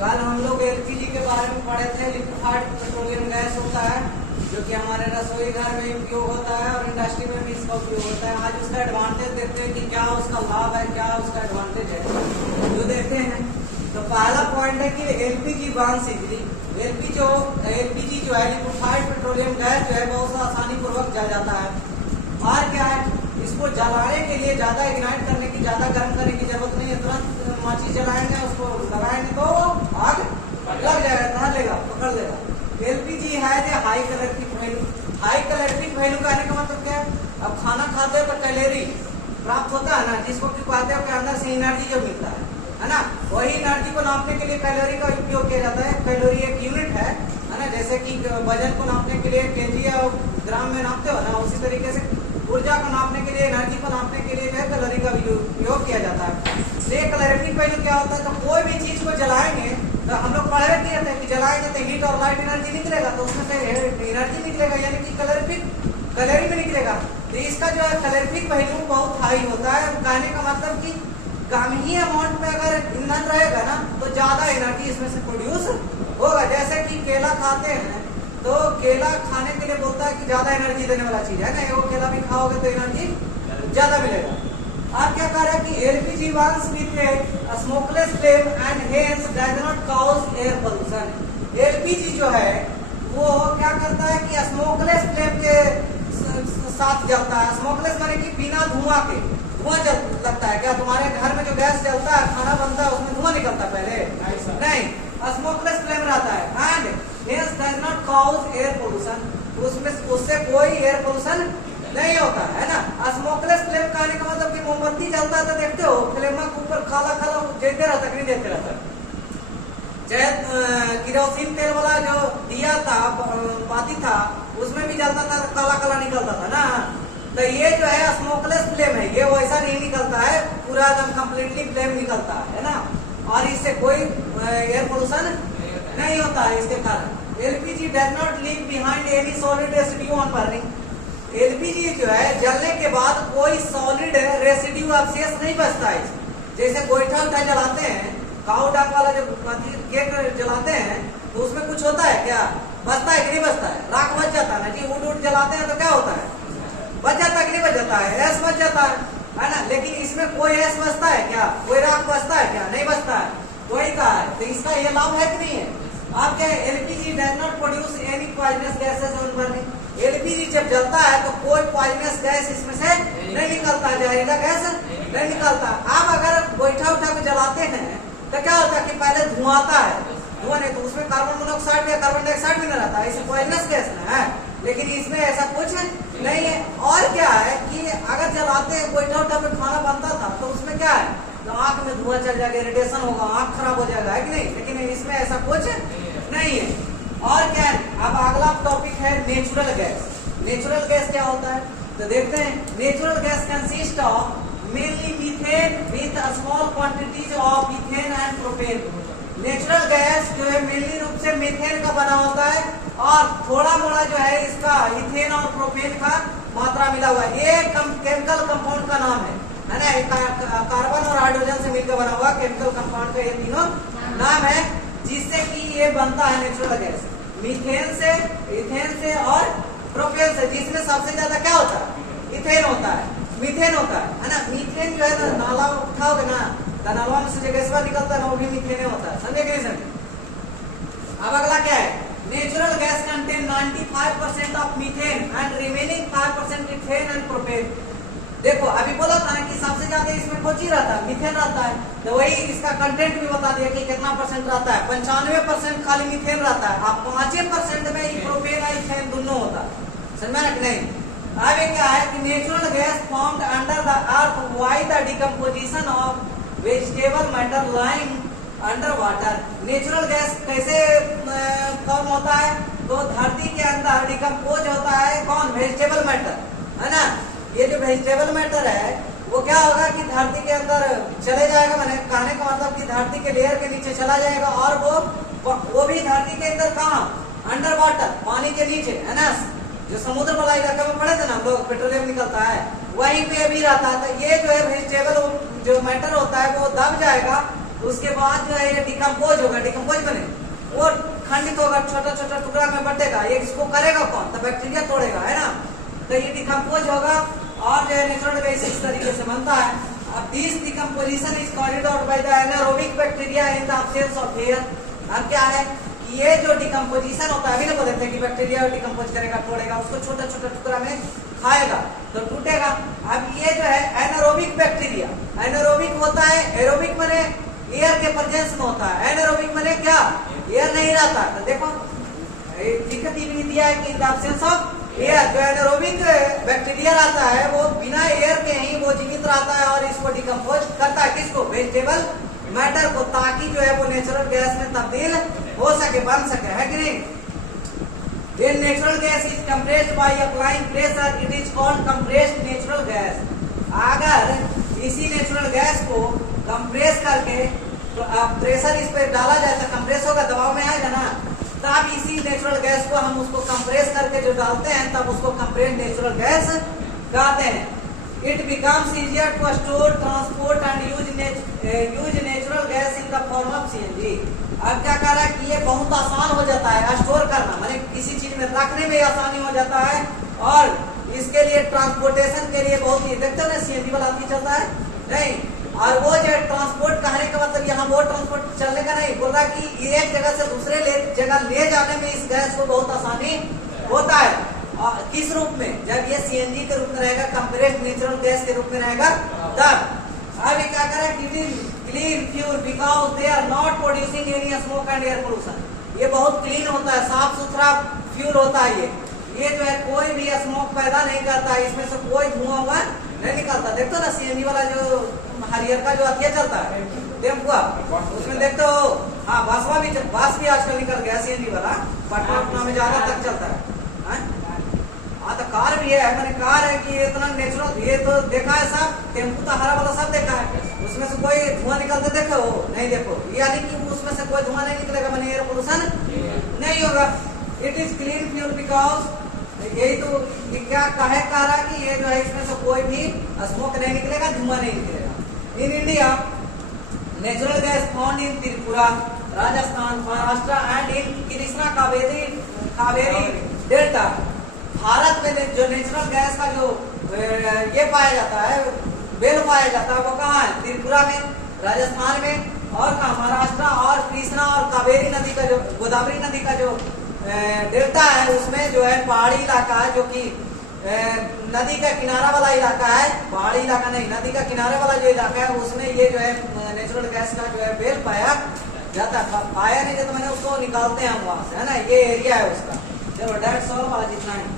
कल हम लोग एलपीजी के बारे में पढ़े थे। लिक्विफाइड पेट्रोलियम गैस होता है जो कि हमारे रसोई घर में उपयोग होता है और इंडस्ट्री में भी इसका उपयोग होता है। आज उसका एडवांटेज देखते हैं कि क्या उसका लाभ है, क्या उसका एडवांटेज है, जो देखते हैं। तो पहला पॉइंट है कि एलपीजी बर्न्स इजीली। एलपीजी जो है लिक्विफाइड पेट्रोलियम गैस जो है बहुत आसानी पूर्वक जल जाता है। और क्या है, इसको जलाने के लिए ज्यादा इग्नाइट करने की, ज्यादा गर्म करने की जरूरत नहीं है। तुरंत माचिस जलाएंगे, उसको लगाएंगे तो आग लग जाएगा, धर लेगा, पकड़ लेगा। एलपीजी है जो high calorific value. High calorific value कहने का मतलब क्या है? अब खाना खाते हो तो कैलोरी प्राप्त होता है ना, जिसको क्यों कहते हैं कि अंदर से एनर्जी जो मिलता है ना, वही एनर्जी को नापने के लिए कैलोरी का उपयोग किया जाता है। कैलोरी एक यूनिट है ना, जैसे कि वजन को नापने के लिए केजी या ग्राम में नापते हो ना, उसी तरीके से ऊर्जा को नापने के लिए, एनर्जी को नापने के लिए जो है कैलोरी का उपयोग किया जाता है। ये कैलोरीफिक वैल्यू क्या होता है? तो कोई भी चीज को जलाएंगे तो हम लोग पढ़े किए थे कि जलाएंगे तो हीट और लाइट एनर्जी निकलेगा, तो उसमें से एनर्जी निकलेगा, यानी कि कैलोरी में निकलेगा। तो इसका जो है कैलोरीफिक वैल्यू बहुत हाई होता है। कहने का मतलब कि कम ही अमाउंट में अगर ईंधन रहेगा ना तो ज्यादा एनर्जी इसमें से प्रोड्यूस होगा। जैसे कि केला खाते हैं तो केला खाने के लिए बोलता है कि ज्यादा एनर्जी देने वाला चीज है ना, वो केला भी खाओगे तो एनर्जी ज्यादा मिलेगा। आप क्या कह रहे हैं कि LPG Burns with A smokeless flame and hence does not cause air pollution. LPG जो है वो क्या करता है कि स्मोकलेस फ्लेम के साथ जलता है। स्मोकलेस माने कि बिना धुआं के। धुआं लगता है क्या? तुम्हारे घर में जो गैस जलता है, खाना बनता है, उसमें धुआं निकलता है पहले? नहीं, स्मोकलेस फ्लेम रहता है and hence does not cause air pollution. उससे कोई एयर पोल्यूशन नहीं होता है ना। स्मोकलेस फ्लेम कहने का मतलब कि मोमबत्ती जलता है तो देखते हो फ्लेम के ऊपर काला काला जलते रहता कि नहीं जलते रहता? चाहे किरोसिन तेल वाला जो दिया था, बाती था, उसमें भी जलता था, काला काला निकलता था ना। तो ये जो है स्मोकलेस फ्लेम है, ये वैसा नहीं निकलता है, पूरा एकदम कम्प्लीटली फ्लेम निकलता है ना, और इससे कोई एयर पोल्यूशन नहीं होता है। इसके कारण LPG does not leave behind any solid residue on burning. LPG जो है जलने के बाद कोई सॉलिड रेसिड्यू अवशेष नहीं बचता है। जैसे गोईठा उठा जलाते हैं, काऊ डाक वाला जो केक जलाते हैं, तो उसमें कुछ होता है क्या? बचता है कि नहीं बचता है? राख बच जाता है ना जी। उड़ जलाते हैं तो क्या होता है? बच जाता है कि नहीं बच जाता है? ऐस बच जाता है ना। लेकिन इसमें कोई ऐस बचता है क्या? कोई राख बचता है क्या? नहीं बचता है। वही कहा है। तो इसका ये लाभ है कि नहीं है? आप क्या, LPG does not produce any poisonous gases on burning. LPG जब जलता है तो कोई पॉइजनस गैस इसमें से नहीं निकलता, जहरीला गैस नहीं निकलता। आप अगर गोईठा उठा के जलाते हैं तो क्या होता है कि पहले धुआं आता है, धुआं नहीं तो उसमें कार्बन मोनोऑक्साइड या कार्बन डाइऑक्साइड भी नहीं रहता है, इसे पॉइजनस गैस ना है। लेकिन इसमें ऐसा कुछ नहीं है। और क्या है कि अगर जलाते हैं, गोईठा उठा पे खाना बनता था तो उसमें क्या है, तो आंख में धुआं चल जाएगा, रेडिएशन होगा, आंख खराब हो जाएगा, है कि नहीं? लेकिन इसमें ऐसा कुछ नहीं है। और क्या है, अब अगला टॉपिक है नेचुरल गैस। नेचुरल गैस क्या होता है तो देखते हैं। Natural gas consist of mainly methane with small quantities of ethane and propane. Natural gas जो है मेनली रूप से मीथेन का बना होता है और थोड़ा मोड़ा जो है इसका इथेन और प्रोपेन का मात्रा मिला हुआ है। ये केमिकल कंपाउंड का नाम है ना, कार्बन और हाइड्रोजन से मिलकर बना हुआ केमिकल कंपाउंड का ये तीनों नाम है, जिससे कि ये बनता है नेचुरल गैस। मीथेन से, इथेन से और प्रोपेन से, जिसमें सबसे ज्यादा क्या होता है? इथेन होता है, मीथेन होता है ना। मीथेन जो है ना, नाला उठाओगे ना तो नाला में से जो गैस निकलता है ना, वो भी मीथेन होता है। समझे कि नहीं समझे? अब अगला क्या है? Natural gas contain 95% of methane and remaining 5% ethane and propane. देखो अभी बोला था ना कि सबसे ज्यादा इसमें कौन चीज रहता है? मीथेन रहता है। तो वही इसका कंटेंट भी बता दिया कि कितना परसेंट रहता है। 95% खाली मीथेन रहता है, अब 5% में प्रोपेन और इथेन दोनों होता है। समझा ना कि नहीं? अब क्या है कि natural gas formed under the earth by the decomposition of vegetable matter lying under water. Natural gas कैसे फॉर्म होता है? तो धरती के अंदर डिकम्पोज होता है कौन? वेजिटेबल मैटर, है ना। ये जो वेजिटेबल मैटर है वो क्या होगा कि धरती के अंदर चले जाएगा, मैंने कहने का मतलब कि धरती के लेयर के नीचे चला जाएगा, और वो भी धरती के अंदर कहाँ? अंडर वाटर, पानी के नीचे, है ना। जो समुद्र वाला इलाका में पड़े थे ना हम लोग, पेट्रोलियम निकलता है, वहीं पे भी रहता है। तो ये जो है वेजिटेबल जो मैटर होता है वो दब जाएगा उसके बाद जो है ये डिकम्पोज होगा, डिकम्पोज बने वो खंडित होगा, छोटा छोटा टुकड़ा में बटेगा। ये इसको करेगा कौन? तो बैक्टीरिया तोड़ेगा, है ना। तो ये डिकम्पोज होगा और जो है नेचुरल गैस इस तरीके से बनता है। अब this decomposition is carried out by the anaerobic bacteria in the absence of air। अब क्या है, ये जो डिकम्पोजिशन होता है, अभी ना बोले थे कि बैक्टीरिया डिकम्पोज करेगा, तोड़ेगा, उसको छोटा छोटा टुकड़ा में खाएगा तो टूटेगा। अब ये जो है एनारोबिक बैक्टीरिया, एनारोबिक होता है, एरोबिक माने एयर के प्रेजेंस में होता है, एनारोबिक माने क्या, एयर नहीं रहता। तो देखो दिक्कत ये भी दिया है कि in the absence of air जो एनारोबिक बैक्टीरिया रहता है वो बिना एयर के ही वो जीवित रहता है और इसको डिकम्पोज करता है, किसको, वेजिटेबल मैटर को, ताकि जो है वो नेचुरल गैस में तब्दील हो सके, बन सके, है कि नहीं। When natural gas is compressed by applying pressure, it is called compressed natural gas। अगर इसी नेचुरल गैस को कंप्रेस करके तो प्रेशर इस पे डाला जाए तो कंप्रेस होगा, दबाव में आएगा ना, तब इसी नेचुरल गैस को हम उसको कंप्रेस करके जो डालते हैं तब उसको कंप्रेस्ड नेचुरल गैस कहते हैं। It becomes easier to store, transport and use natural gas in the form of CNG। अब क्या कह रहा है कि ये बहुत आसान हो जाता है स्टोर करना, माने किसी चीज में रखने में आसानी हो जाता है और इसके लिए ट्रांसपोर्टेशन के लिए बहुत ही, देखते हो ना सीएनजी वाला आदमी चलता है नहीं, और वो जो ट्रांसपोर्ट कहने का मतलब यहाँ वो ट्रांसपोर्ट चलने का नहीं, बोल रहा कि एक जगह से दूसरे जगह ले जाने में इस गैस को बहुत आसानी होता है। किस रूप में, जब ये सीएनजी के रूप में रहेगा, कंप्रेस्ड नेचुरल गैस के रूप में रहेगा तब। अब ये क्या करें, clean fuel because they are not producing any smoke and air pollution. ये बहुत क्लीन होता है, साफ सुथरा फ्यूल होता है। ये जो है कोई भी स्मोक पैदा नहीं करता है, इसमें से कोई धुआं हुआ नहीं निकलता। देखते हो ना सीएनजी वाला जो हरियर का जो अतिया चलता है टेम्पुआ, उसमें देखते हो, हाँ बस भी आजकल निकल गया सीएनजी वाला, पटना में ज्यादा तक चलता है। हाँ तो कार भी है, मैंने कार है कि इतना नेचुरल, ये तो देखा है सब, टेम्पू तो हरा वाला सब देखा है, उसमें से कोई धुआं निकलते देखो नहीं, देखो यानी कि उसमें से कोई धुआं नहीं निकलेगा, मैंने एयर पोल्यूशन नहीं होगा। It is clean fuel because, यही तो क्या कह रहा कि ये जो है इसमें से कोई भी स्मोक नहीं निकलेगा, धुआं नहीं निकलेगा। In India natural gas found in Tripura, Rajasthan, Maharashtra and in Krishna Kaveri delta. Bharat में जो नेचुरल गैस का जो ये पाया जाता है, बेल पाया जाता है, वो कहाँ है, त्रिपुरा में, राजस्थान में, और कहाँ, महाराष्ट्र और कृष्णा और कावेरी नदी का जो, गोदावरी नदी का जो डेल्टा है, उसमें जो है पहाड़ी इलाका है, जो कि नदी का किनारा वाला इलाका है, पहाड़ी इलाका नहीं, नदी का किनारे वाला जो इलाका है, उसमें ये जो है नेचुरल गैस का जो है बेल पाया जाता है। पाया नहीं जाता, मैंने उसको निकालते हैं हम वहां से, है ना, ये एरिया है उसका। चलो डेट्स ऑल, आज इतना ही।